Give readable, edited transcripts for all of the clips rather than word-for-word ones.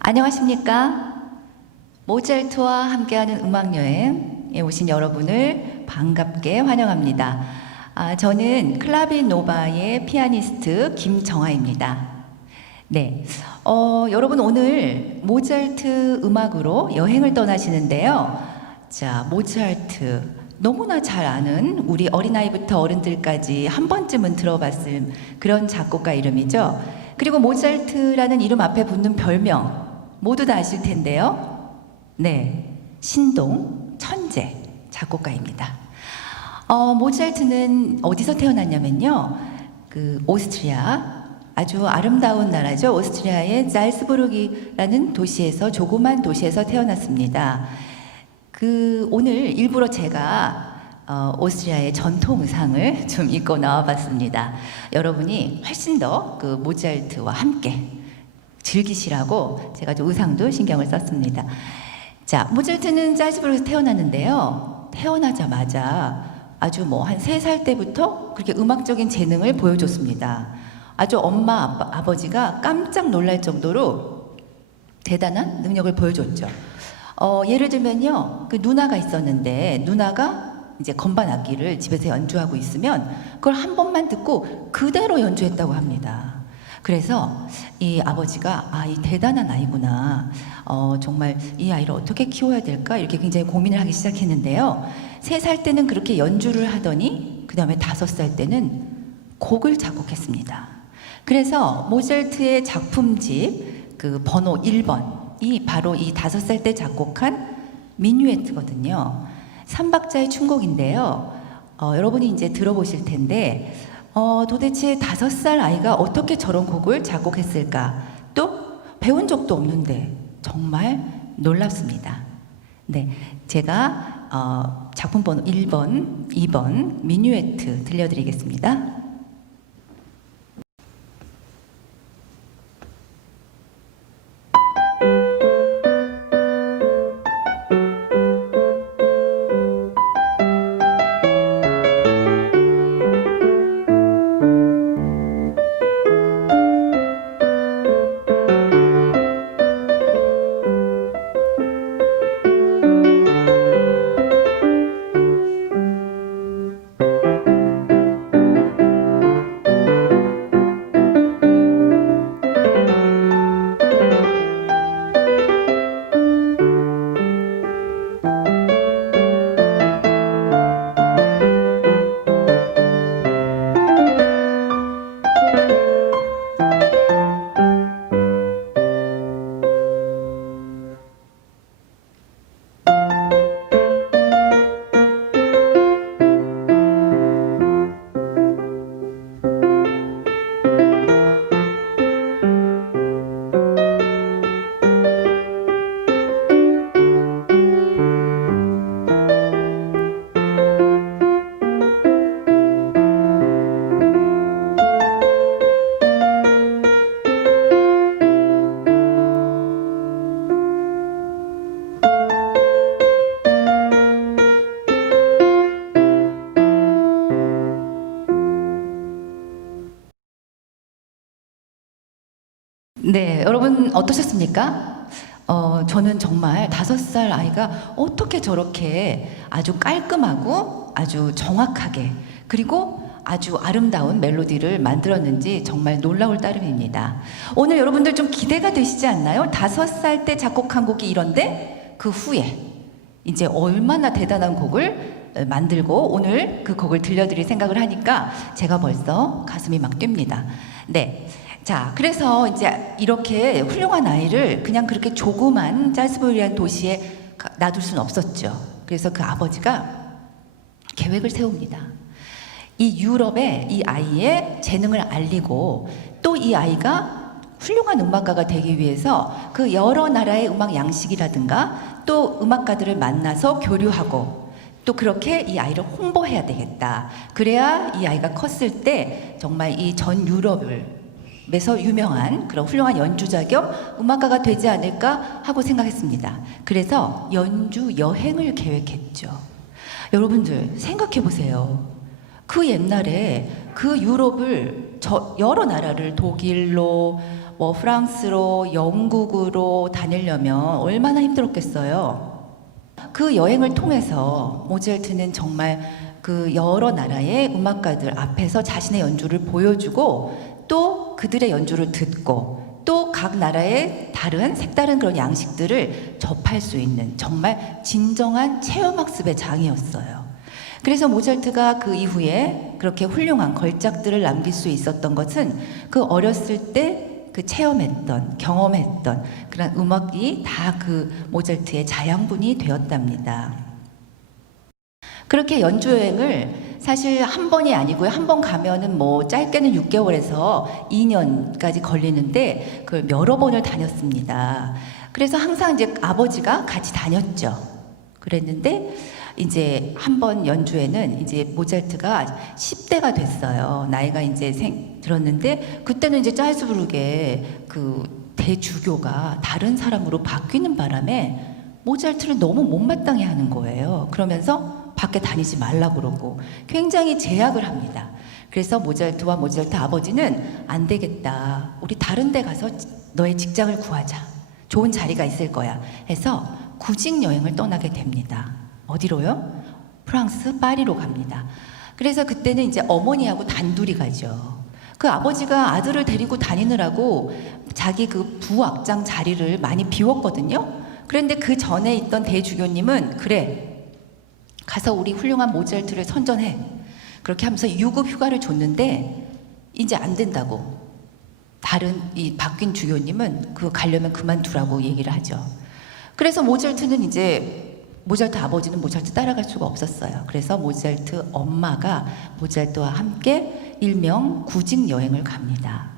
안녕하십니까? 모차르트와 함께하는 음악여행에 오신 여러분을 반갑게 환영합니다. 저는 클라비노바의 피아니스트 김정아입니다. 네, 여러분 오늘 모차르트 음악으로 여행을 떠나시는데요. 자, 모차르트 너무나 잘 아는 우리 어린아이부터 어른들까지 한 번쯤은 들어봤을 그런 작곡가 이름이죠. 그리고 모차르트라는 이름 앞에 붙는 별명 모두 다 아실 텐데요. 네, 신동 천재 작곡가입니다. 모차르트는 어디서 태어났냐면요. 그 오스트리아 아주 아름다운 나라죠. 오스트리아의 잘츠부르크라는 도시에서 조그만 도시에서 태어났습니다. 오늘 일부러 제가 오스트리아의 전통 의상을 좀 입고 나와봤습니다. 여러분이 훨씬 더 그 모차르트와 함께 즐기시라고 제가 좀 의상도 신경을 썼습니다. 자, 모차르트는 잘츠부르크에서 태어났는데요. 태어나자마자 아주 한 3살 때부터 그렇게 음악적인 재능을 보여줬습니다. 아주 엄마, 아버지가 깜짝 놀랄 정도로 대단한 능력을 보여줬죠. 예를 들면요, 그 누나가 있었는데 누나가 이제 건반 악기를 집에서 연주하고 있으면 그걸 한 번만 듣고 그대로 연주했다고 합니다. 그래서 이 아버지가 이 대단한 아이구나. 정말 이 아이를 어떻게 키워야 될까? 이렇게 굉장히 고민을 하기 시작했는데요. 3살 때는 그렇게 연주를 하더니 그 다음에 5살 때는 곡을 작곡했습니다. 그래서 모차르트의 작품집 그 번호 1번이 바로 이 5살 때 작곡한 미뉴에트거든요. 3박자의 춘곡인데요. 여러분이 이제 들어보실 텐데 도대체 5살 아이가 어떻게 저런 곡을 작곡했을까? 또 배운 적도 없는데 정말 놀랍습니다. 네, 제가 작품 번호 1번, 2번 미뉴에트 들려드리겠습니다. 네, 여러분 어떠셨습니까? 저는 정말 5살 아이가 어떻게 저렇게 아주 깔끔하고 아주 정확하게 그리고 아주 아름다운 멜로디를 만들었는지 정말 놀라울 따름입니다. 오늘 여러분들 좀 기대가 되시지 않나요? 5살 때 작곡한 곡이 이런데 그 후에 이제 얼마나 대단한 곡을 만들고 오늘 그 곡을 들려드릴 생각을 하니까 제가 벌써 가슴이 막 뜁니다. 네. 자, 그래서 이제 이렇게 훌륭한 아이를 그냥 그렇게 조그만 잘츠부르크라는 도시에 놔둘 수는 없었죠. 그래서 그 아버지가 계획을 세웁니다. 이 유럽에 이 아이의 재능을 알리고 또 이 아이가 훌륭한 음악가가 되기 위해서 그 여러 나라의 음악 양식이라든가 또 음악가들을 만나서 교류하고 또 그렇게 이 아이를 홍보해야 되겠다. 그래야 이 아이가 컸을 때 정말 이 전 유럽을 에서 유명한 그런 훌륭한 연주자 겸 음악가가 되지 않을까 하고 생각했습니다. 그래서 연주 여행을 계획했죠. 여러분들 생각해 보세요. 그 옛날에 그 유럽을 여러 나라를 독일로 뭐 프랑스로 영국으로 다니려면 얼마나 힘들었겠어요. 그 여행을 통해서 모차르트는 정말 그 여러 나라의 음악가들 앞에서 자신의 연주를 보여주고 또 그들의 연주를 듣고 또 각 나라의 다른 색다른 그런 양식들을 접할 수 있는 정말 진정한 체험학습의 장이었어요. 그래서 모차르트가 그 이후에 그렇게 훌륭한 걸작들을 남길 수 있었던 것은 그 어렸을 때 그 체험했던, 경험했던 그런 음악이 다 그 모차르트의 자양분이 되었답니다. 그렇게 연주 여행을 사실 한 번이 아니고요. 한 번 가면은 뭐 짧게는 6개월에서 2년까지 걸리는데 그걸 여러 번을 다녔습니다. 그래서 항상 이제 아버지가 같이 다녔죠. 그랬는데 이제 한 번 연주에는 이제 모차르트가 10대가 됐어요. 나이가 이제 들었는데 그때는 이제 잘츠부르크의 그 대주교가 다른 사람으로 바뀌는 바람에 모차르트를 너무 못마땅해 하는 거예요. 그러면서 밖에 다니지 말라고 그러고 굉장히 제약을 합니다. 그래서 모차르트와 모차르트 아버지는 안 되겠다. 우리 다른 데 가서 너의 직장을 구하자. 좋은 자리가 있을 거야. 해서 구직 여행을 떠나게 됩니다. 어디로요? 프랑스 파리로 갑니다. 그래서 그때는 이제 어머니하고 단둘이 가죠. 그 아버지가 아들을 데리고 다니느라고 자기 그 부악장 자리를 많이 비웠거든요. 그런데 그 전에 있던 대주교님은 그래, 가서 우리 훌륭한 모차르트를 선전해. 그렇게 하면서 유급 휴가를 줬는데 이제 안 된다고. 다른 이 바뀐 주교님은 그거 가려면 그만두라고 얘기를 하죠. 그래서 모차르트는 이제 모차르트 아버지는 모차르트 따라갈 수가 없었어요. 그래서 모차르트 엄마가 모차르트와 함께 일명 구직 여행을 갑니다.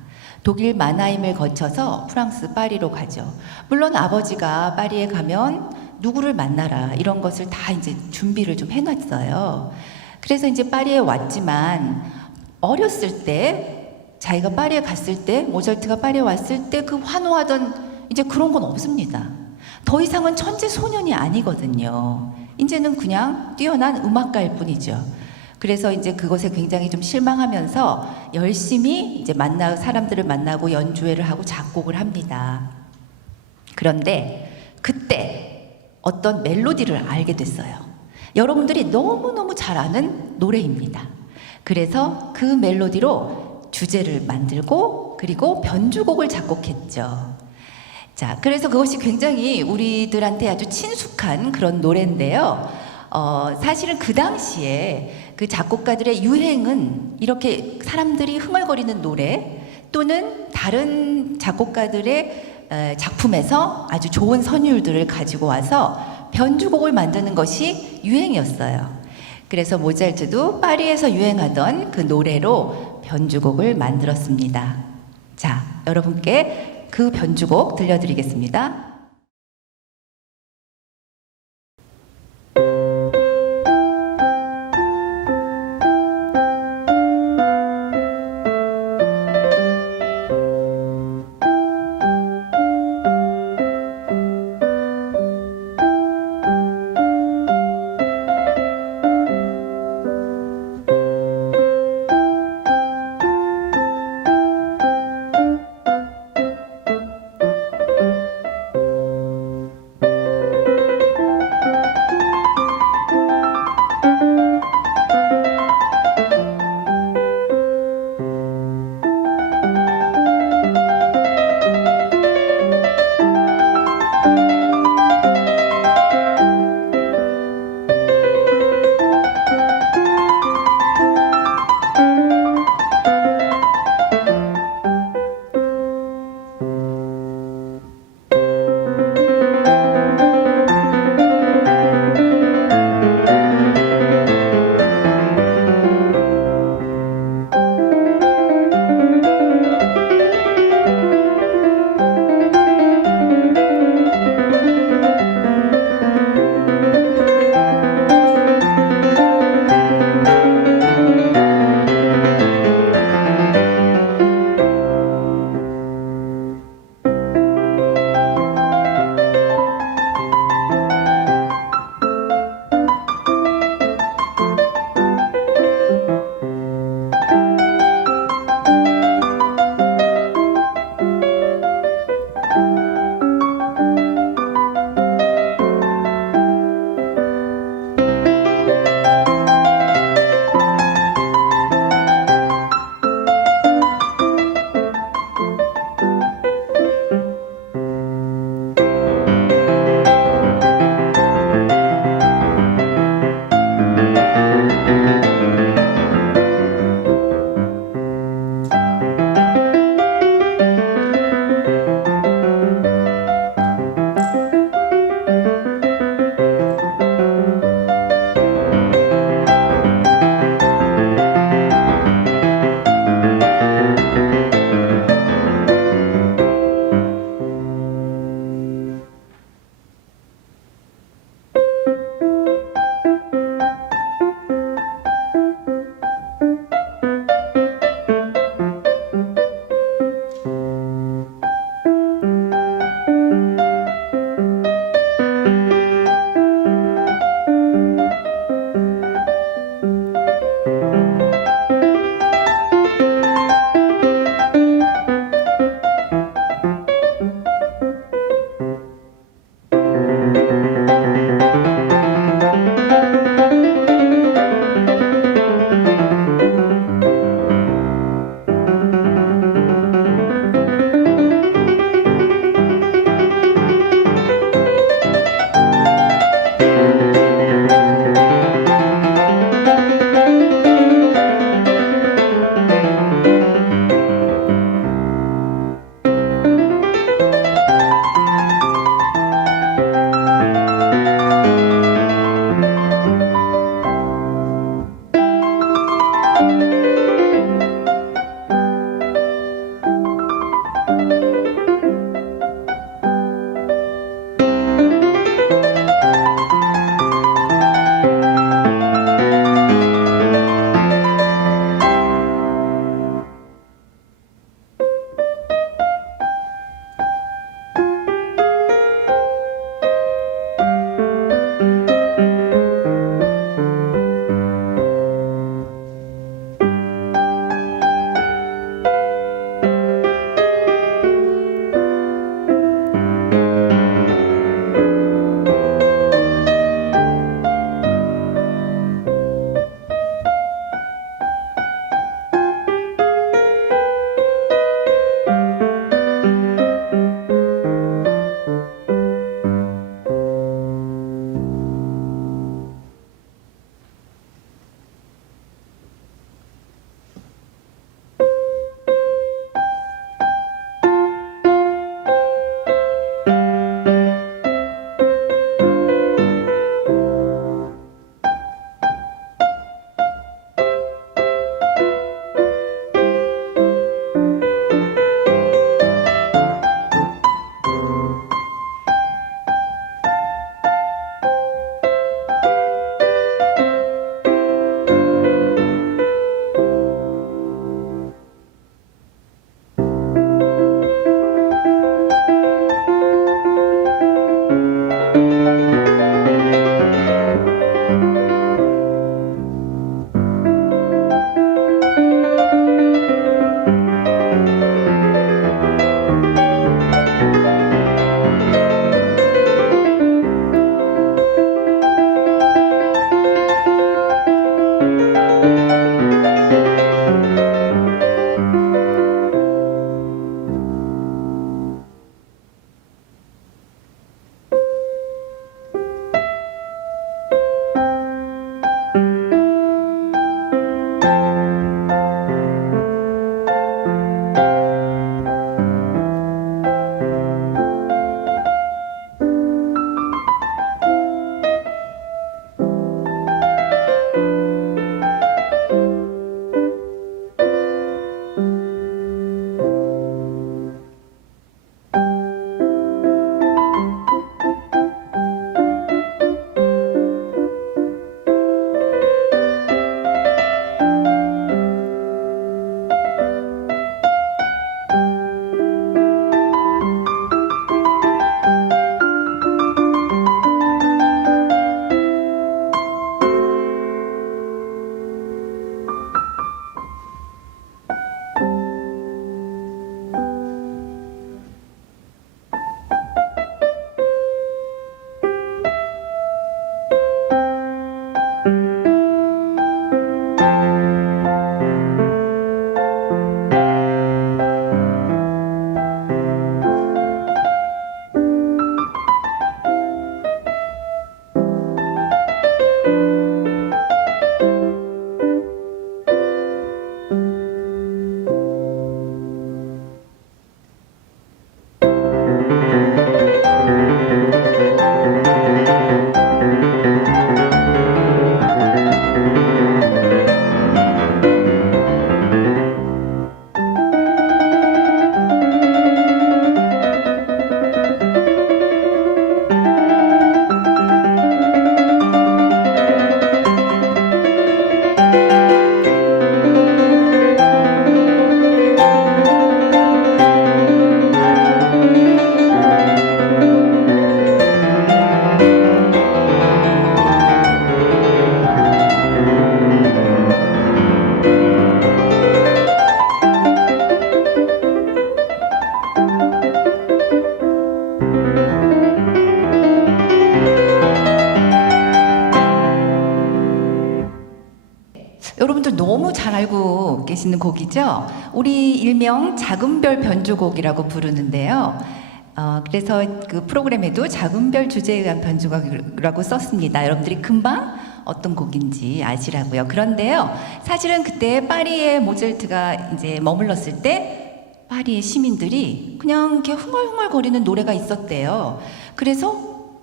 독일 마나임을 거쳐서 프랑스 파리로 가죠. 물론 아버지가 파리에 가면 누구를 만나라 이런 것을 다 이제 준비를 좀 해놨어요. 그래서 이제 파리에 왔지만 어렸을 때 자기가 파리에 갔을 때 모차르트가 파리에 왔을 때 그 환호하던 이제 그런 건 없습니다. 더 이상은 천재 소년이 아니거든요. 이제는 그냥 뛰어난 음악가일 뿐이죠. 그래서 이제 그것에 굉장히 좀 실망하면서 열심히 이제 사람들을 만나고 연주회를 하고 작곡을 합니다. 그런데 그때 어떤 멜로디를 알게 됐어요. 여러분들이 너무너무 잘 아는 노래입니다. 그래서 그 멜로디로 주제를 만들고 그리고 변주곡을 작곡했죠. 자, 그래서 그것이 굉장히 우리들한테 아주 친숙한 그런 노래인데요. 사실은 그 당시에 그 작곡가들의 유행은 이렇게 사람들이 흥얼거리는 노래 또는 다른 작곡가들의 작품에서 아주 좋은 선율들을 가지고 와서 변주곡을 만드는 것이 유행이었어요. 그래서 모차르트도 파리에서 유행하던 그 노래로 변주곡을 만들었습니다. 자, 여러분께 그 변주곡 들려드리겠습니다. 알고 계시는 곡이죠. 우리 일명 작은 별 변주곡이라고 부르는데요. 그래서 그 프로그램에도 작은 별 주제에 의한 변주곡이라고 썼습니다. 여러분들이 금방 어떤 곡인지 아시라고요. 그런데요, 사실은 그때 파리에 모차르트가 이제 머물렀을 때 파리의 시민들이 그냥 이렇게 흥얼흥얼거리는 노래가 있었대요. 그래서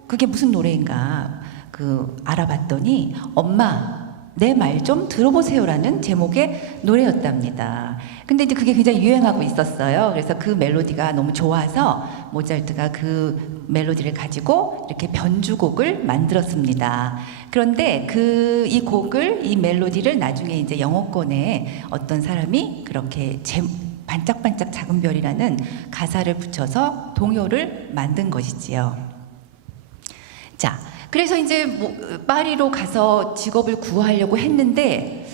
그게 무슨 노래인가 알아봤더니 엄마 내 말 좀 들어보세요라는 제목의 노래였답니다. 근데 이제 그게 굉장히 유행하고 있었어요. 그래서 그 멜로디가 너무 좋아서 모차르트가 그 멜로디를 가지고 이렇게 변주곡을 만들었습니다. 그런데 이 멜로디를 나중에 이제 영어권에 어떤 사람이 그렇게 반짝반짝 작은 별이라는 가사를 붙여서 동요를 만든 것이지요. 자, 그래서 이제 파리로 가서 직업을 구하려고 했는데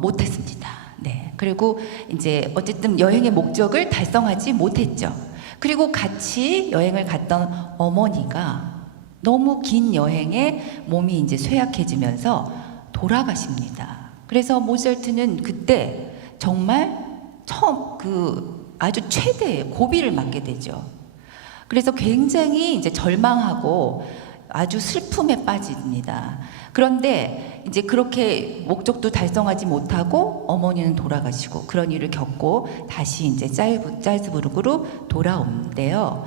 못했습니다. 네. 그리고 이제 어쨌든 여행의 목적을 달성하지 못했죠. 그리고 같이 여행을 갔던 어머니가 너무 긴 여행에 몸이 이제 쇠약해지면서 돌아가십니다. 그래서 모차르트는 그때 정말 처음 아주 최대의 고비를 맞게 되죠. 그래서 굉장히 이제 절망하고 아주 슬픔에 빠집니다. 그런데 이제 그렇게 목적도 달성하지 못하고 어머니는 돌아가시고 그런 일을 겪고 다시 이제 짤즈부르크로 돌아오는데요.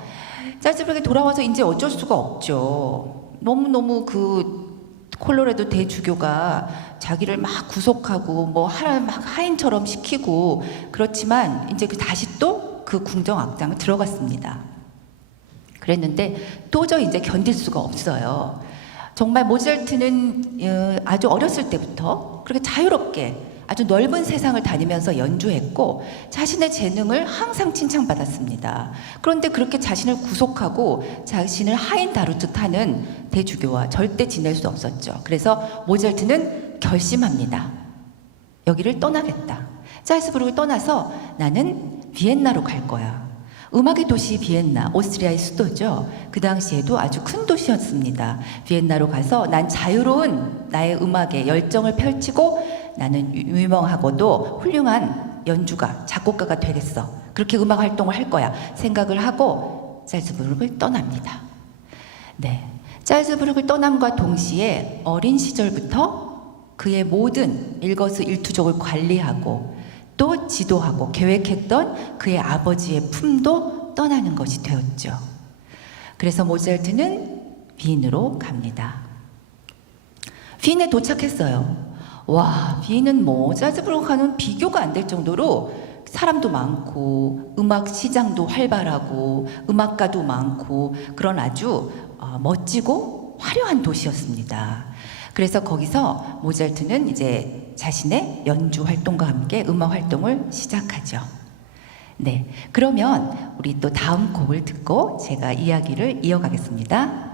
짤즈부르크에 돌아와서 이제 어쩔 수가 없죠. 너무너무 콜로라도 대주교가 자기를 막 구속하고 막 하인처럼 시키고 그렇지만 이제 다시 또 그 궁정 악장을 들어갔습니다. 그랬는데 도저히 이제 견딜 수가 없어요. 정말 모차르트는 아주 어렸을 때부터 그렇게 자유롭게 아주 넓은 세상을 다니면서 연주했고 자신의 재능을 항상 칭찬받았습니다. 그런데 그렇게 자신을 구속하고 자신을 하인 다루듯 하는 대주교와 절대 지낼 수 없었죠. 그래서 모차르트는 결심합니다. 여기를 떠나겠다. 짤스부르크를 떠나서 나는 비엔나로 갈 거야. 음악의 도시 비엔나, 오스트리아의 수도죠. 그 당시에도 아주 큰 도시였습니다. 비엔나로 가서 난 자유로운 나의 음악에 열정을 펼치고 나는 유명하고도 훌륭한 연주가, 작곡가가 되겠어. 그렇게 음악 활동을 할 거야. 생각을 하고 짤스부르크를 떠납니다. 네. 짤스부르크를 떠남과 동시에 어린 시절부터 그의 모든 일거수일투족을 관리하고 또 지도하고 계획했던 그의 아버지의 품도 떠나는 것이 되었죠. 그래서 모차르트는 빈으로 갑니다. 빈에 도착했어요. 와, 빈은 짤즈부르크와는 비교가 안 될 정도로 사람도 많고 음악 시장도 활발하고 음악가도 많고 그런 아주 멋지고 화려한 도시였습니다. 그래서 거기서 모차르트는 이제 자신의 연주 활동과 함께 음악 활동을 시작하죠. 네, 그러면 우리 또 다음 곡을 듣고 제가 이야기를 이어가겠습니다.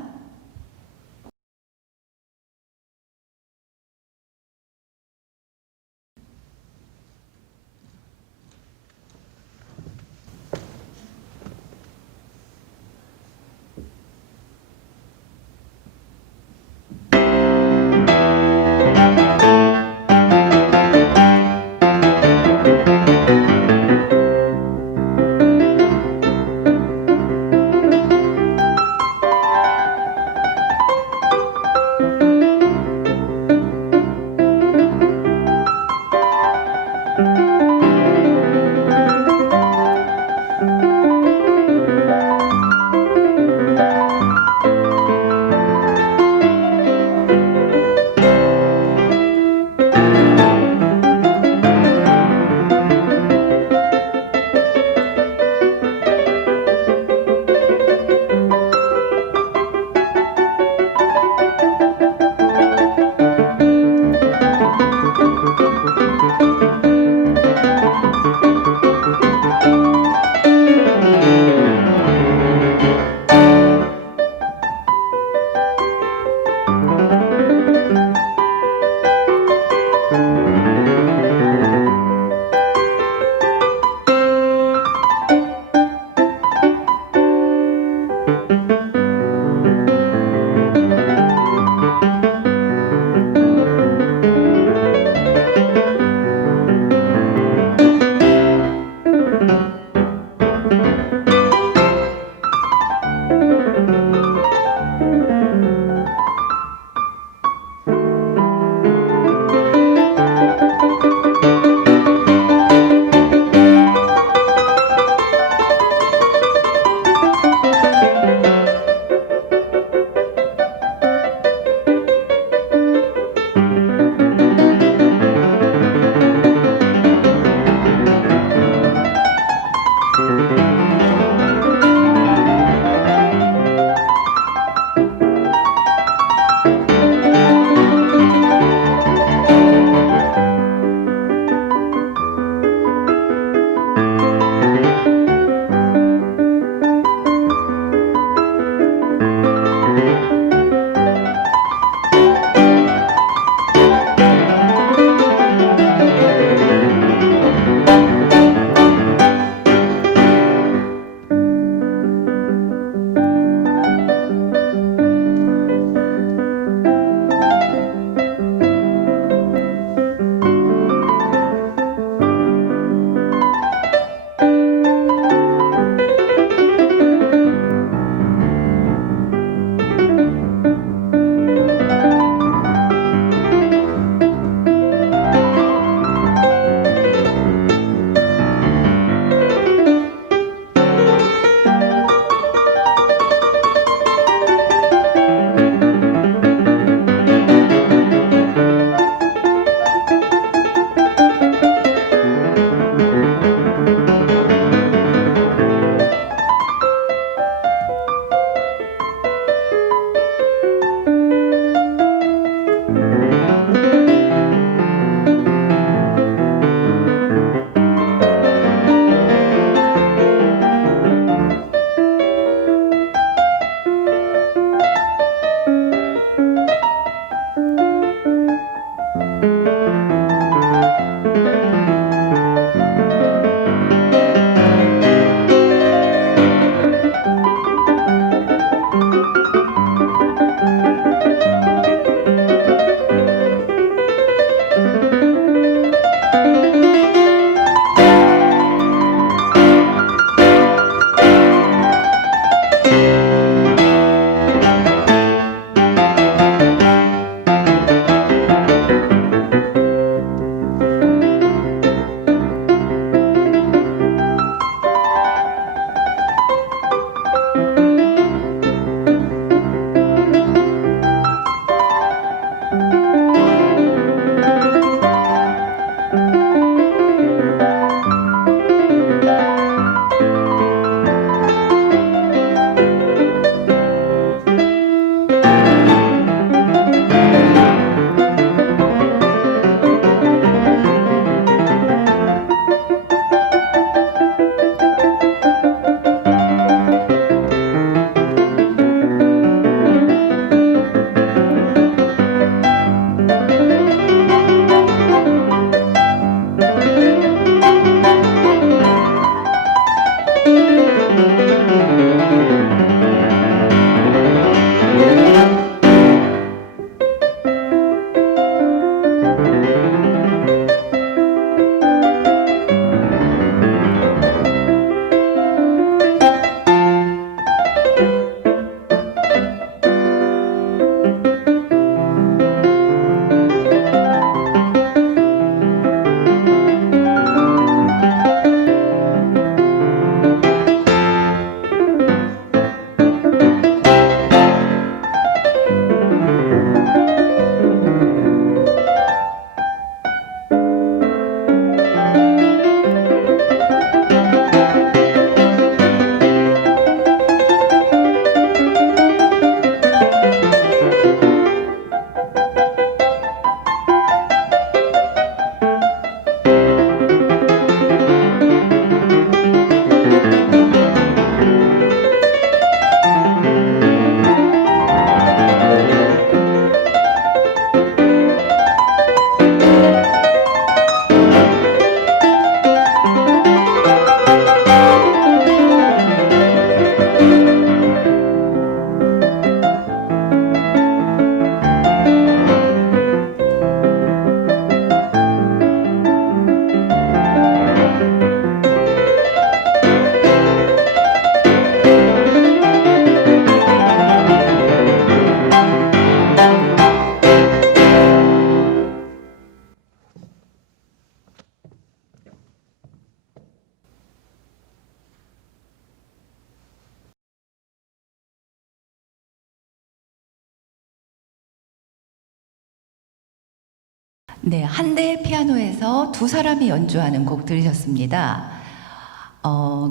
네, 한 대의 피아노에서 두 사람이 연주하는 곡 들으셨습니다.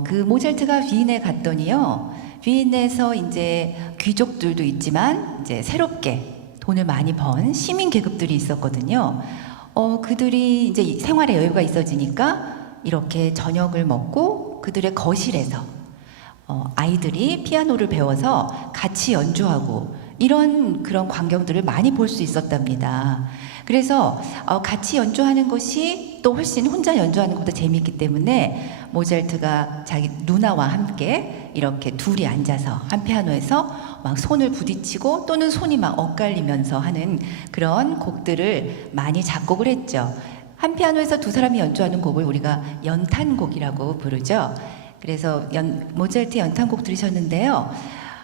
그 모차르트가 비엔에 갔더니요. 비엔에서 이제 귀족들도 있지만 이제 새롭게 돈을 많이 번 시민 계급들이 있었거든요. 그들이 이제 생활에 여유가 있어지니까 이렇게 저녁을 먹고 그들의 거실에서 아이들이 피아노를 배워서 같이 연주하고 이런 그런 광경들을 많이 볼 수 있었답니다. 그래서 같이 연주하는 것이 또 훨씬 혼자 연주하는 것보다 재미있기 때문에 모차르트가 자기 누나와 함께 이렇게 둘이 앉아서 한 피아노에서 막 손을 부딪히고 또는 손이 막 엇갈리면서 하는 그런 곡들을 많이 작곡을 했죠. 한 피아노에서 두 사람이 연주하는 곡을 우리가 연탄곡이라고 부르죠. 그래서 모차르트 연탄곡 들으셨는데요.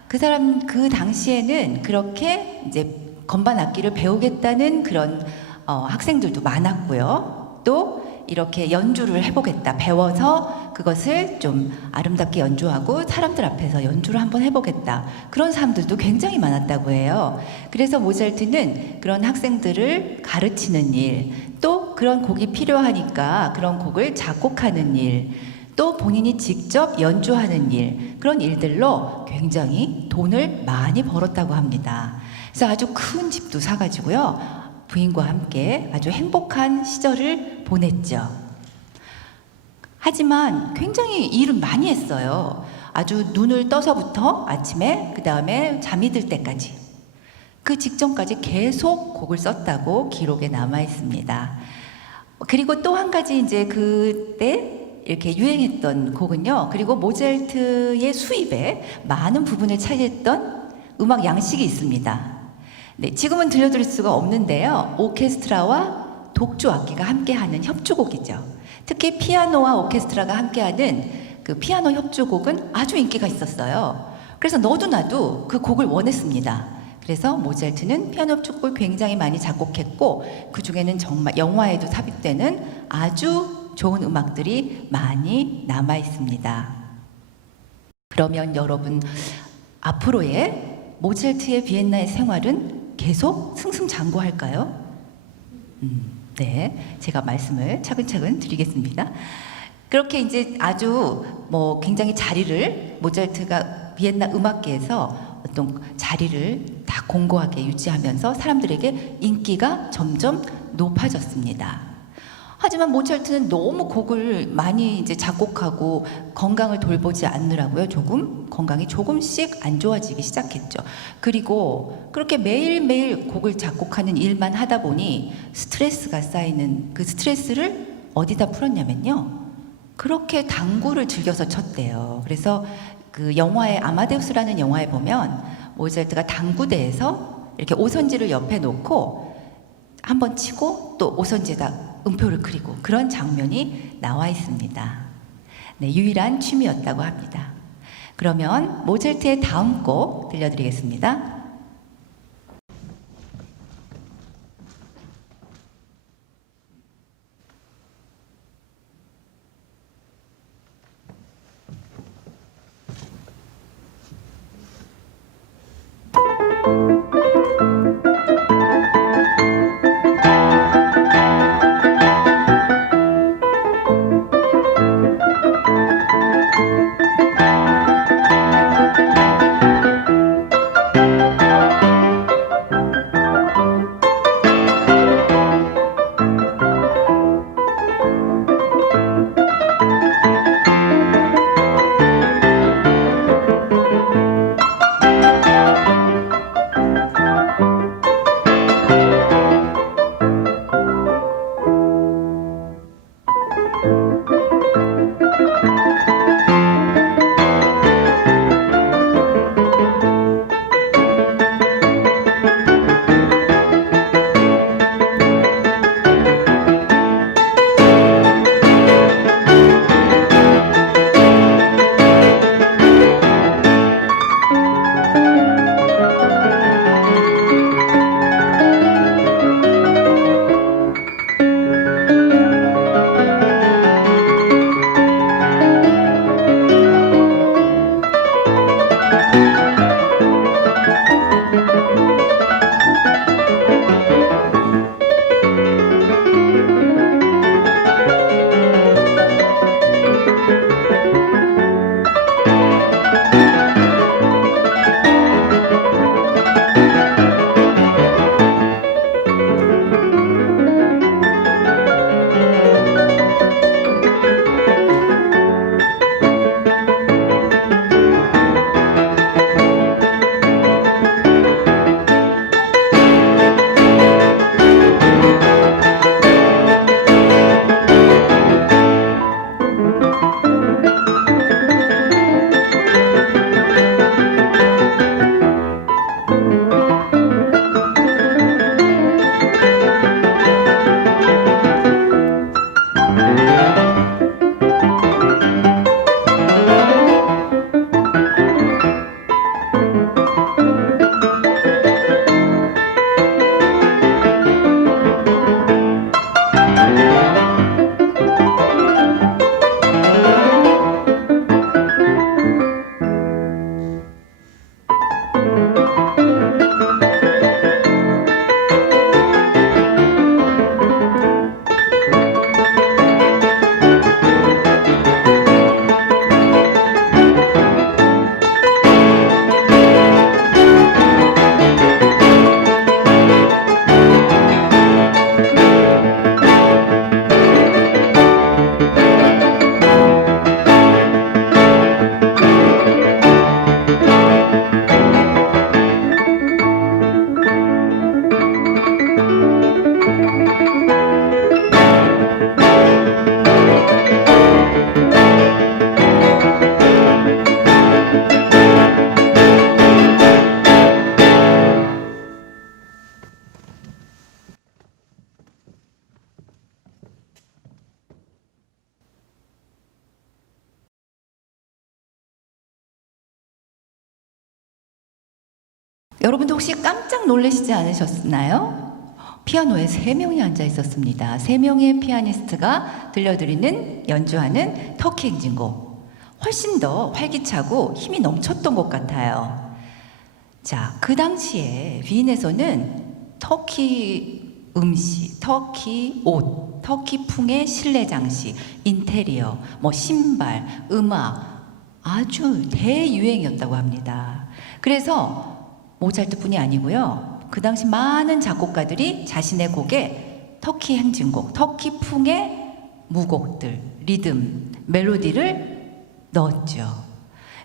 그 당시에는 그렇게 이제 건반 악기를 배우겠다는 그런 학생들도 많았고요. 또 이렇게 연주를 해보겠다, 배워서 그것을 좀 아름답게 연주하고 사람들 앞에서 연주를 한번 해보겠다, 그런 사람들도 굉장히 많았다고 해요. 그래서 모차르트는 그런 학생들을 가르치는 일, 또 그런 곡이 필요하니까 그런 곡을 작곡하는 일, 또 본인이 직접 연주하는 일, 그런 일들로 굉장히 돈을 많이 벌었다고 합니다. 그래서 아주 큰 집도 사가지고요, 부인과 함께 아주 행복한 시절을 보냈죠. 하지만 굉장히 일은 많이 했어요. 아주 눈을 떠서부터 아침에, 그 다음에 잠이 들 때까지, 그 직전까지 계속 곡을 썼다고 기록에 남아 있습니다. 그리고 또 한 가지 이제 그때 이렇게 유행했던 곡은요, 그리고 모차르트의 수입에 많은 부분을 차지했던 음악 양식이 있습니다. 네, 지금은 들려드릴 수가 없는데요. 오케스트라와 독주 악기가 함께하는 협주곡이죠. 특히 피아노와 오케스트라가 함께하는 그 피아노 협주곡은 아주 인기가 있었어요. 그래서 너도 나도 그 곡을 원했습니다. 그래서 모차르트는 피아노 협주곡을 굉장히 많이 작곡했고, 그 중에는 정말 영화에도 삽입되는 아주 좋은 음악들이 많이 남아 있습니다. 그러면 여러분, 앞으로의 모차르트의 비엔나의 생활은 계속 승승장구할까요? 네, 제가 말씀을 차근차근 드리겠습니다. 그렇게 이제 아주 굉장히 자리를, 모차르트가 비엔나 음악계에서 어떤 자리를 다 공고하게 유지하면서 사람들에게 인기가 점점 높아졌습니다. 하지만 모차르트는 너무 곡을 많이 이제 작곡하고 건강을 돌보지 않느라고요, 건강이 조금씩 안 좋아지기 시작했죠. 그리고 그렇게 매일매일 곡을 작곡하는 일만 하다 보니 스트레스가 쌓이는 그 스트레스를 어디다 풀었냐면요, 그렇게 당구를 즐겨서 쳤대요. 그래서 그 영화의 아마데우스라는 영화에 보면 모차르트가 당구대에서 이렇게 오선지를 옆에 놓고 한번 치고 또 오선지에다 음표를 그리고 그런 장면이 나와 있습니다. 네, 유일한 취미였다고 합니다. 그러면 모차르트의 다음 곡 들려드리겠습니다. 여러분도 혹시 깜짝 놀라시지 않으셨나요? 피아노에 3명이 앉아 있었습니다. 3명의 피아니스트가 들려드리는 연주하는 터키 행진곡. 훨씬 더 활기차고 힘이 넘쳤던 것 같아요. 자, 그 당시에 위인에서는 터키 음식, 터키 옷, 터키풍의 실내 장식, 인테리어, 뭐 신발, 음악 아주 대유행이었다고 합니다. 그래서 모차르트뿐이 아니고요. 그 당시 많은 작곡가들이 자신의 곡에 터키 행진곡, 터키풍의 무곡들, 리듬, 멜로디를 넣었죠.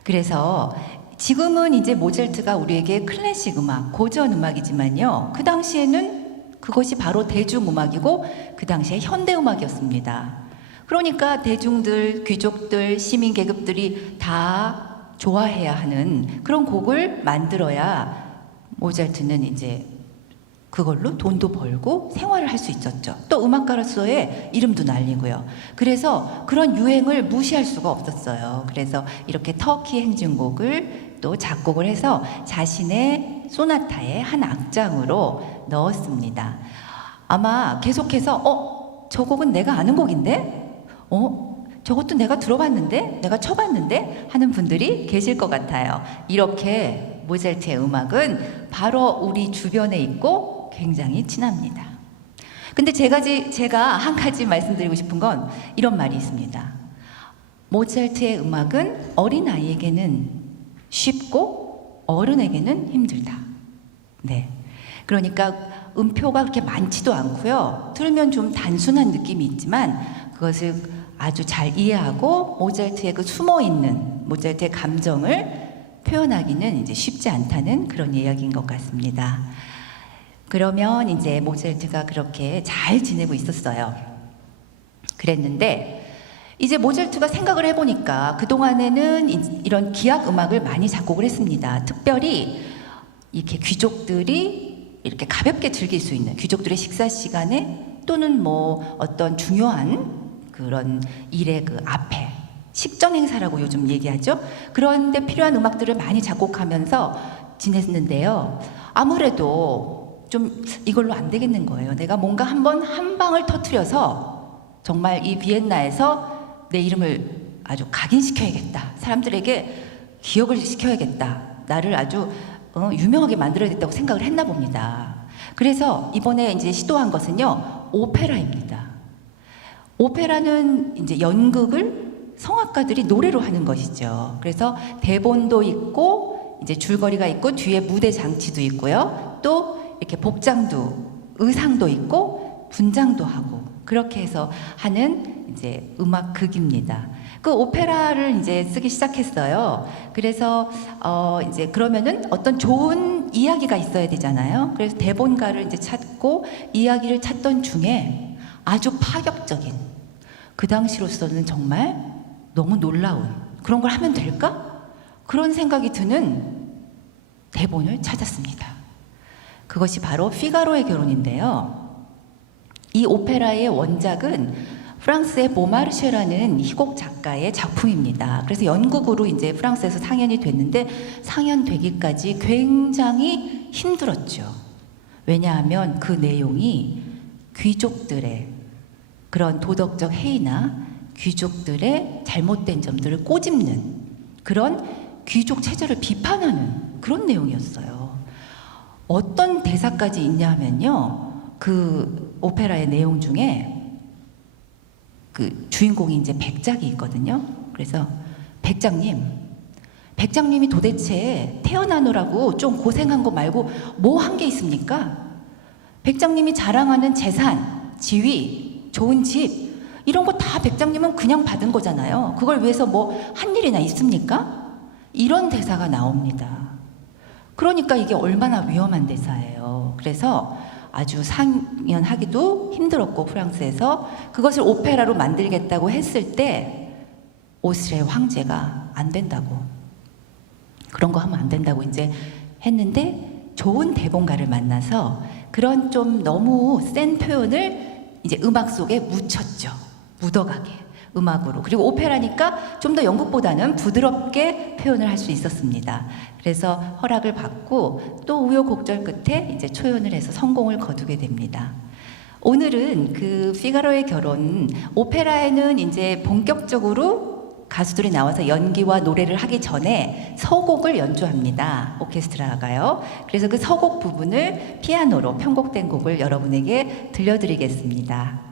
그래서 지금은 이제 모차르트가 우리에게 클래식 음악, 고전 음악이지만요. 그 당시에는 그것이 바로 대중음악이고 그 당시에 현대음악이었습니다. 그러니까 대중들, 귀족들, 시민 계급들이 다 좋아해야 하는 그런 곡을 만들어야 모차르트는 이제 그걸로 돈도 벌고 생활을 할 수 있었죠. 또 음악가로서의 이름도 날리고요. 그래서 그런 유행을 무시할 수가 없었어요. 그래서 이렇게 터키 행진곡을 또 작곡을 해서 자신의 소나타의 한 악장으로 넣었습니다. 아마 계속해서 저 곡은 내가 아는 곡인데? 저것도 내가 들어봤는데? 내가 쳐봤는데? 하는 분들이 계실 것 같아요. 이렇게 모차르트의 음악은 바로 우리 주변에 있고 굉장히 친합니다. 근데 제가 한 가지 말씀드리고 싶은 건 이런 말이 있습니다. 모차르트의 음악은 어린아이에게는 쉽고 어른에게는 힘들다. 네. 그러니까 음표가 그렇게 많지도 않고요. 들으면 좀 단순한 느낌이 있지만 그것을 아주 잘 이해하고 모차르트의 그 숨어있는 모차르트의 감정을 표현하기는 이제 쉽지 않다는 그런 이야기인 것 같습니다. 그러면 이제 모차르트가 그렇게 잘 지내고 있었어요. 그랬는데 이제 모차르트가 생각을 해보니까 그동안에는 이런 기악 음악을 많이 작곡을 했습니다. 특별히 이렇게 귀족들이 이렇게 가볍게 즐길 수 있는 귀족들의 식사 시간에 또는 뭐 어떤 중요한 그런 일의 그 앞에 식전 행사라고 요즘 얘기하죠. 그런데 필요한 음악들을 많이 작곡하면서 지냈는데요. 아무래도 좀 이걸로 안 되겠는 거예요. 내가 뭔가 한번 한 방을 터뜨려서 정말 이 비엔나에서 내 이름을 아주 각인시켜야겠다. 사람들에게 기억을 시켜야겠다. 나를 아주 유명하게 만들어야겠다고 생각을 했나 봅니다. 그래서 이번에 이제 시도한 것은요, 오페라입니다. 오페라는 이제 연극을 성악가들이 노래로 하는 것이죠. 그래서 대본도 있고 이제 줄거리가 있고 뒤에 무대 장치도 있고요. 또 이렇게 복장도 의상도 있고 분장도 하고 그렇게 해서 하는 이제 음악극입니다. 그 오페라를 이제 쓰기 시작했어요. 그래서 이제 그러면은 어떤 좋은 이야기가 있어야 되잖아요. 그래서 대본가를 이제 찾고 이야기를 찾던 중에 아주 파격적인 그 당시로서는 정말 너무 놀라운 그런 걸 하면 될까? 그런 생각이 드는 대본을 찾았습니다. 그것이 바로 피가로의 결혼인데요. 이 오페라의 원작은 프랑스의 보마르쉐라는 희곡 작가의 작품입니다. 그래서 연극으로 이제 프랑스에서 상연이 됐는데 상연되기까지 굉장히 힘들었죠. 왜냐하면 그 내용이 귀족들의 그런 도덕적 해이나 귀족들의 잘못된 점들을 꼬집는 그런 귀족 체제를 비판하는 그런 내용이었어요. 어떤 대사까지 있냐 하면요. 그 오페라의 내용 중에 그 주인공이 이제 백작이 있거든요. 그래서 백작님이 도대체 태어나느라고 좀 고생한 거 말고 뭐 한 게 있습니까? 백작님이 자랑하는 재산, 지위, 좋은 집 이런 거 다 백작님은 그냥 받은 거잖아요. 그걸 위해서 뭐 한 일이나 있습니까? 이런 대사가 나옵니다. 그러니까 이게 얼마나 위험한 대사예요. 그래서 아주 상연하기도 힘들었고 프랑스에서 그것을 오페라로 만들겠다고 했을 때 오스트리아의 황제가 안 된다고 그런 거 하면 안 된다고 이제 했는데 좋은 대본가를 만나서 그런 좀 너무 센 표현을 이제 음악 속에 묻혔죠. 묻어가게. 음악으로. 그리고 오페라니까 좀 더 연극보다는 부드럽게 표현을 할 수 있었습니다. 그래서 허락을 받고 또 우여곡절 끝에 이제 초연을 해서 성공을 거두게 됩니다. 오늘은 그 피가로의 결혼, 오페라에는 이제 본격적으로 가수들이 나와서 연기와 노래를 하기 전에 서곡을 연주합니다. 오케스트라가요. 그래서 그 서곡 부분을 피아노로 편곡된 곡을 여러분에게 들려드리겠습니다.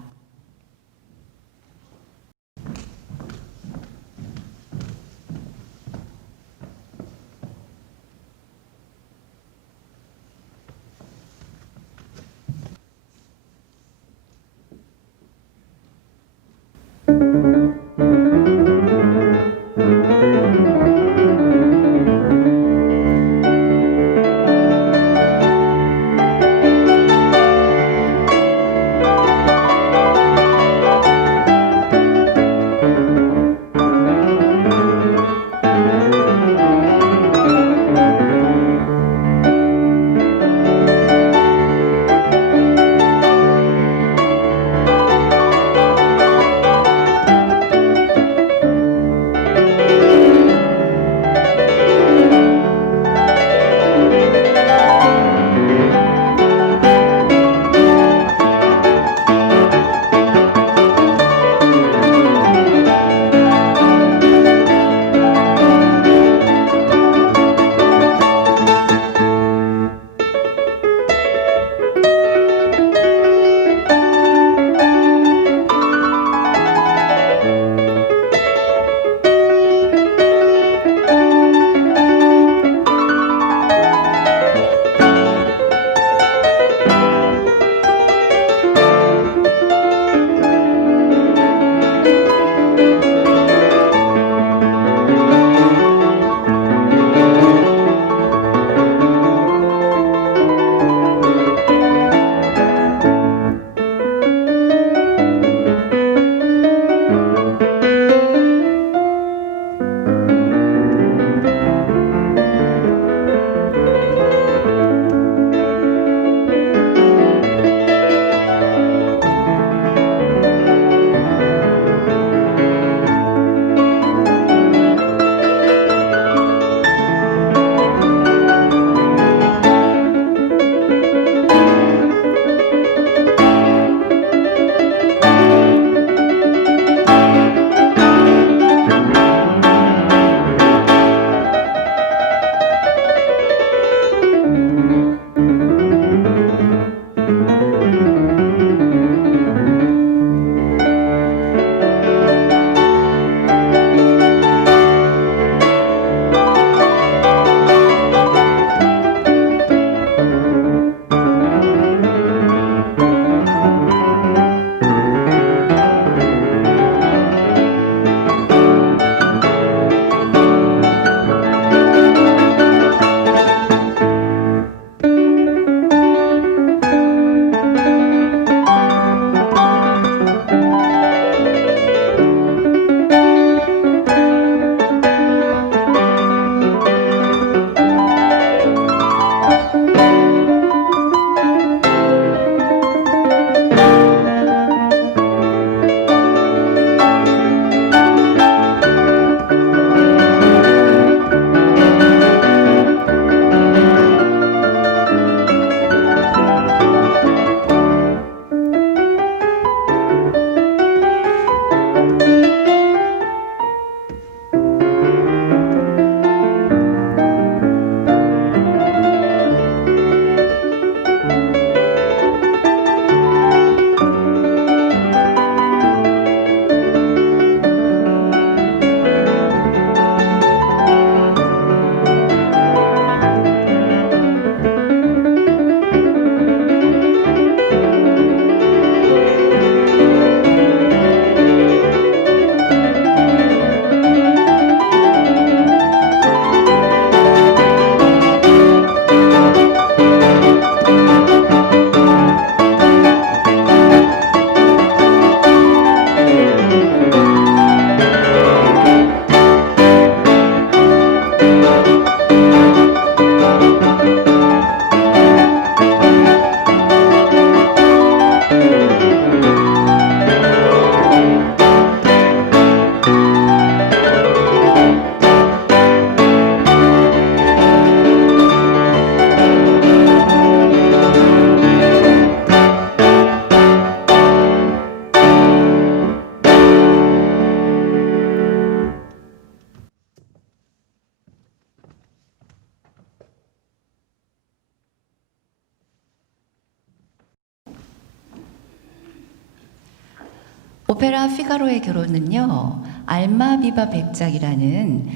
오페라 피가로의 결혼은요, 알마비바 백작이라는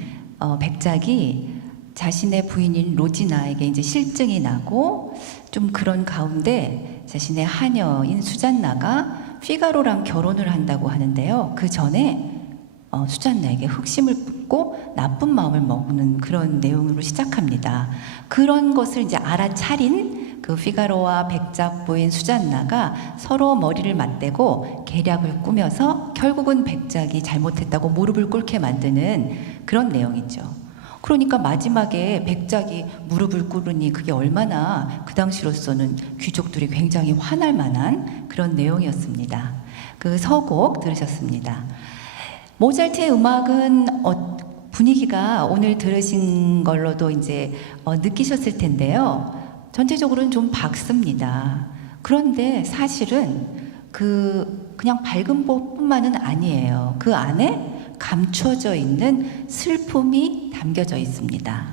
백작이 자신의 부인인 로지나에게 이제 실증이 나고 좀 그런 가운데 자신의 하녀인 수잔나가 피가로랑 결혼을 한다고 하는데요. 그 전에 수잔나에게 흑심을 붓고 나쁜 마음을 먹는 그런 내용으로 시작합니다. 그런 것을 이제 알아차린 그 피가로와 백작 부인 수잔나가 서로 머리를 맞대고 계략을 꾸며서 결국은 백작이 잘못했다고 무릎을 꿇게 만드는 그런 내용이죠. 그러니까 마지막에 백작이 무릎을 꿇으니 그게 얼마나 그 당시로서는 귀족들이 굉장히 화날 만한 그런 내용이었습니다. 그 서곡 들으셨습니다. 모차르트의 음악은 분위기가 오늘 들으신 걸로도 이제 느끼셨을 텐데요. 전체적으로는 좀 밝습니다. 그런데 사실은 그냥 밝은 것뿐만은 아니에요. 그 안에 감춰져 있는 슬픔이 담겨져 있습니다.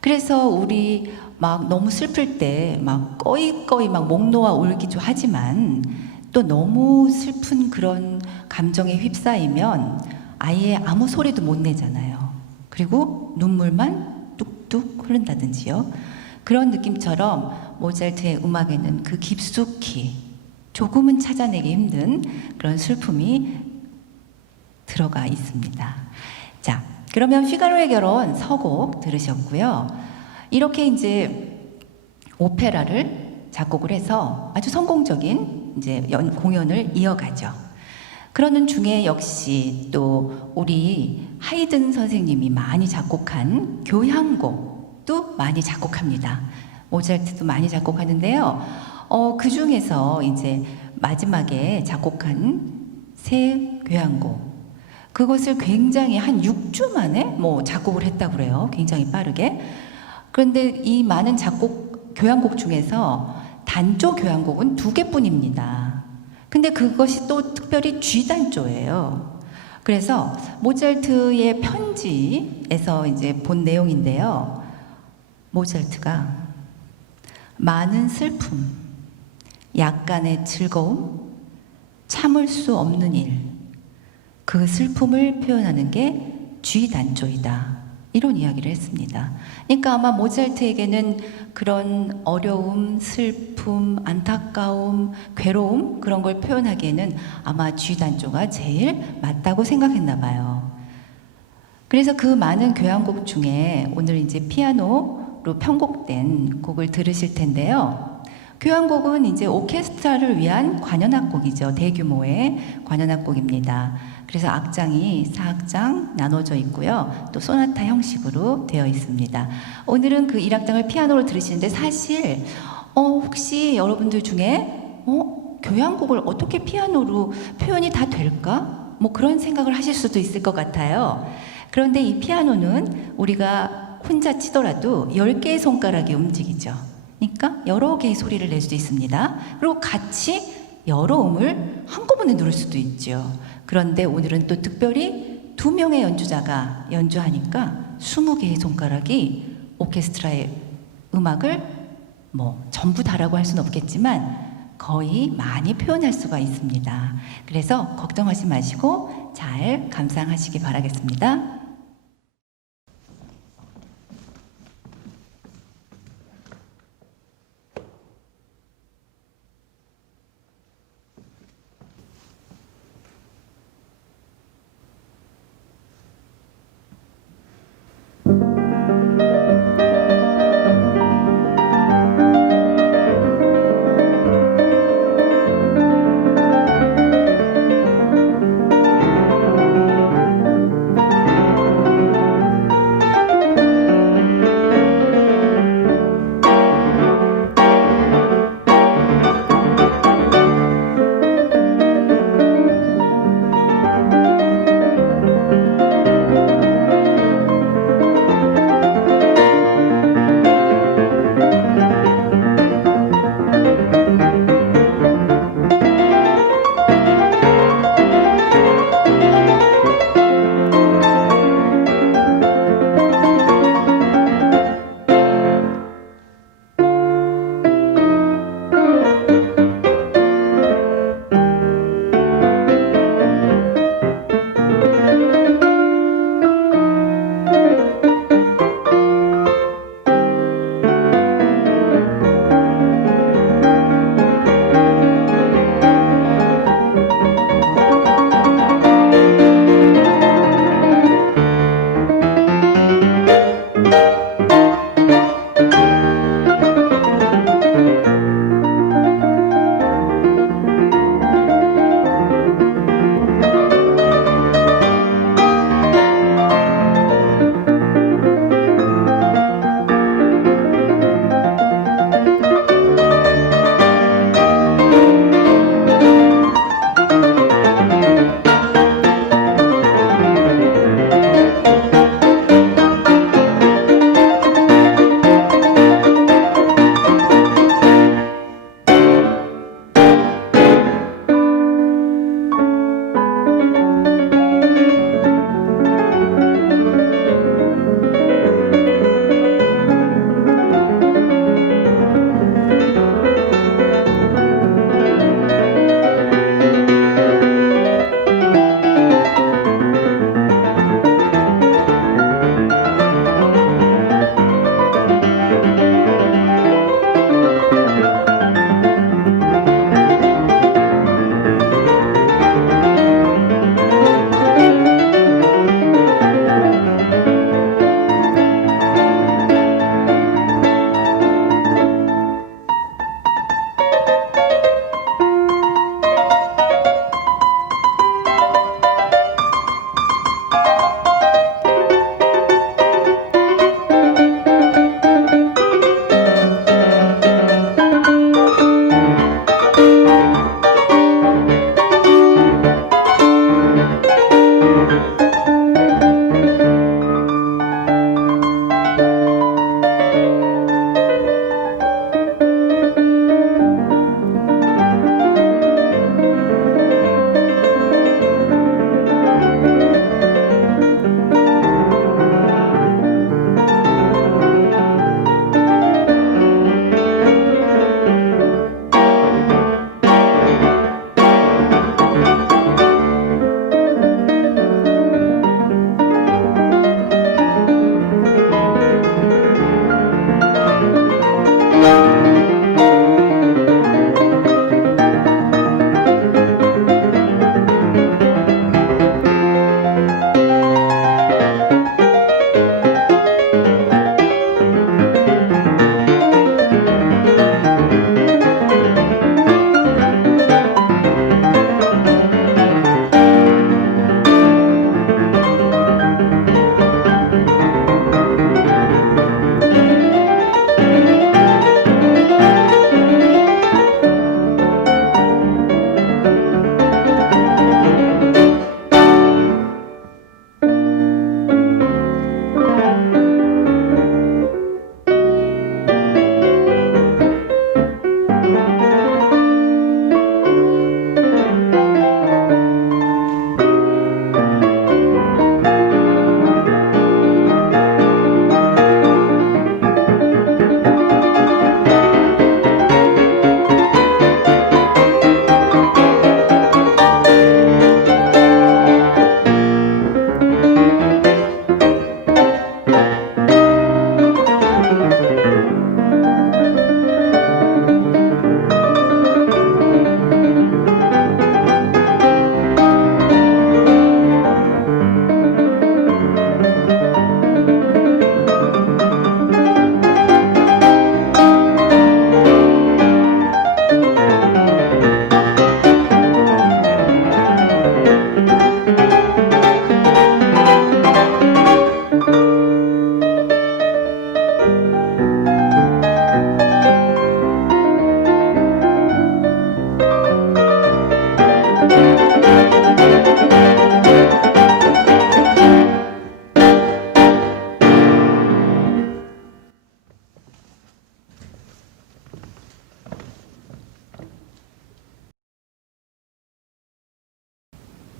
그래서 우리 막 너무 슬플 때 막 꺼이꺼이 막 목 놓아 울기도 하지만 또 너무 슬픈 그런 감정에 휩싸이면 아예 아무 소리도 못 내잖아요. 그리고 눈물만 뚝뚝 흐른다든지요. 그런 느낌처럼 모차르트의 음악에는 그 깊숙이 조금은 찾아내기 힘든 그런 슬픔이 들어가 있습니다. 자, 그러면 피가로의 결혼 서곡 들으셨고요. 이렇게 이제 오페라를 작곡을 해서 아주 성공적인 이제 공연을 이어가죠. 그러는 중에 역시 또 우리 하이든 선생님이 많이 작곡한 교향곡도 많이 작곡합니다. 모차르트도 많이 작곡하는데요. 그 중에서 이제 마지막에 작곡한 새 교향곡, 그것을 굉장히 한 6주 만에 작곡을 했다고 그래요. 굉장히 빠르게. 그런데 이 많은 교향곡 중에서 단조 교향곡은 2개뿐입니다. 근데 그것이 또 특별히 G단조예요. 그래서 모차르트의 편지에서 이제 본 내용인데요. 모차르트가 많은 슬픔, 약간의 즐거움, 참을 수 없는 일, 그 슬픔을 표현하는 게 G단조이다. 이런 이야기를 했습니다. 그러니까 아마 모차르트에게는 그런 어려움, 슬픔, 안타까움, 괴로움 그런 걸 표현하기에는 아마 G단조가 제일 맞다고 생각했나 봐요. 그래서 그 많은 교향곡 중에 오늘 이제 피아노로 편곡된 곡을 들으실 텐데요. 교향곡은 이제 오케스트라를 위한 관현악곡이죠. 대규모의 관현악곡입니다. 그래서 악장이 4악장 나눠져 있고요. 또 소나타 형식으로 되어 있습니다. 오늘은 그 1악장을 피아노로 들으시는데 사실 혹시 여러분들 중에 교향곡을 어떻게 피아노로 표현이 다 될까? 그런 생각을 하실 수도 있을 것 같아요. 그런데 이 피아노는 우리가 혼자 치더라도 10개의 손가락이 움직이죠. 그러니까 여러 개의 소리를 낼 수도 있습니다. 그리고 같이 여러 음을 한꺼번에 누를 수도 있죠. 그런데 오늘은 또 특별히 2명의 연주자가 연주하니까 20개의 손가락이 오케스트라의 음악을 전부 다라고 할 수는 없겠지만 거의 많이 표현할 수가 있습니다. 그래서 걱정하지 마시고 잘 감상하시기 바라겠습니다.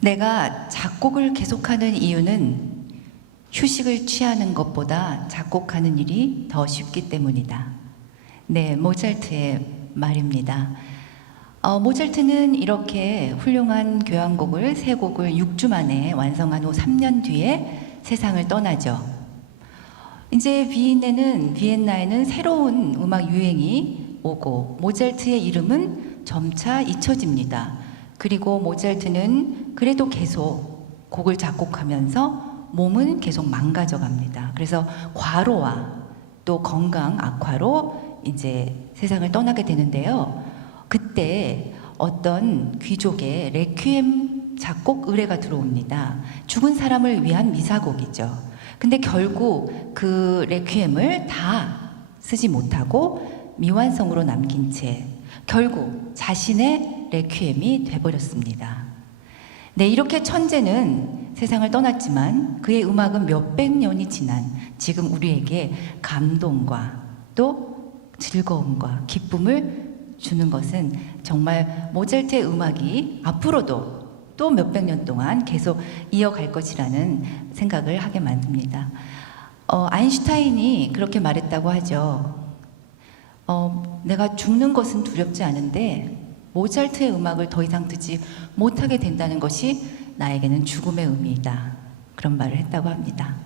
내가 작곡을 계속하는 이유는 휴식을 취하는 것보다 작곡하는 일이 더 쉽기 때문이다. 네, 모차르트의 말입니다. 모차르트는 이렇게 훌륭한 교향곡을 3곡을 6주 만에 완성한 후 3년 뒤에 세상을 떠나죠. 이제 비엔나에는 새로운 음악 유행이 오고 모차르트의 이름은 점차 잊혀집니다. 그리고 모차르트는 그래도 계속 곡을 작곡하면서 몸은 계속 망가져 갑니다. 그래서 과로와 또 건강 악화로 이제 세상을 떠나게 되는데요. 그때 어떤 귀족의 레퀴엠 작곡 의뢰가 들어옵니다. 죽은 사람을 위한 미사곡이죠. 근데 결국 그 레퀴엠을 다 쓰지 못하고 미완성으로 남긴 채 결국 자신의 레퀴엠이 돼버렸습니다. 네, 이렇게 천재는 세상을 떠났지만 그의 음악은 몇백 년이 지난 지금 우리에게 감동과 또 즐거움과 기쁨을 주는 것은 정말 모차르트의 음악이 앞으로도 또 몇백 년 동안 계속 이어갈 것이라는 생각을 하게 만듭니다. 아인슈타인이 그렇게 말했다고 하죠. 내가 죽는 것은 두렵지 않은데 모차르트의 음악을 더 이상 듣지 못하게 된다는 것이 나에게는 죽음의 의미이다. 그런 말을 했다고 합니다.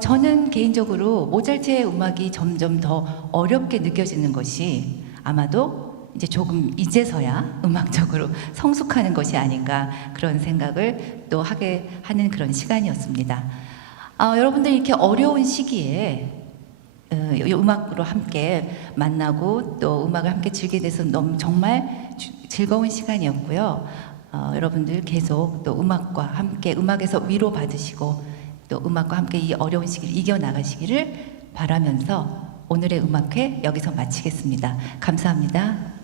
저는 개인적으로 모차르트의 음악이 점점 더 어렵게 느껴지는 것이 아마도 이제 조금 이제서야 음악적으로 성숙하는 것이 아닌가 그런 생각을 또 하게 하는 그런 시간이었습니다. 여러분들 이렇게 어려운 시기에 음악으로 함께 만나고 또 음악을 함께 즐기게 돼서 너무 정말 즐거운 시간이었고요. 여러분들 계속 또 음악과 함께 음악에서 위로 받으시고 또 음악과 함께 이 어려운 시기를 이겨나가시기를 바라면서 오늘의 음악회 여기서 마치겠습니다. 감사합니다.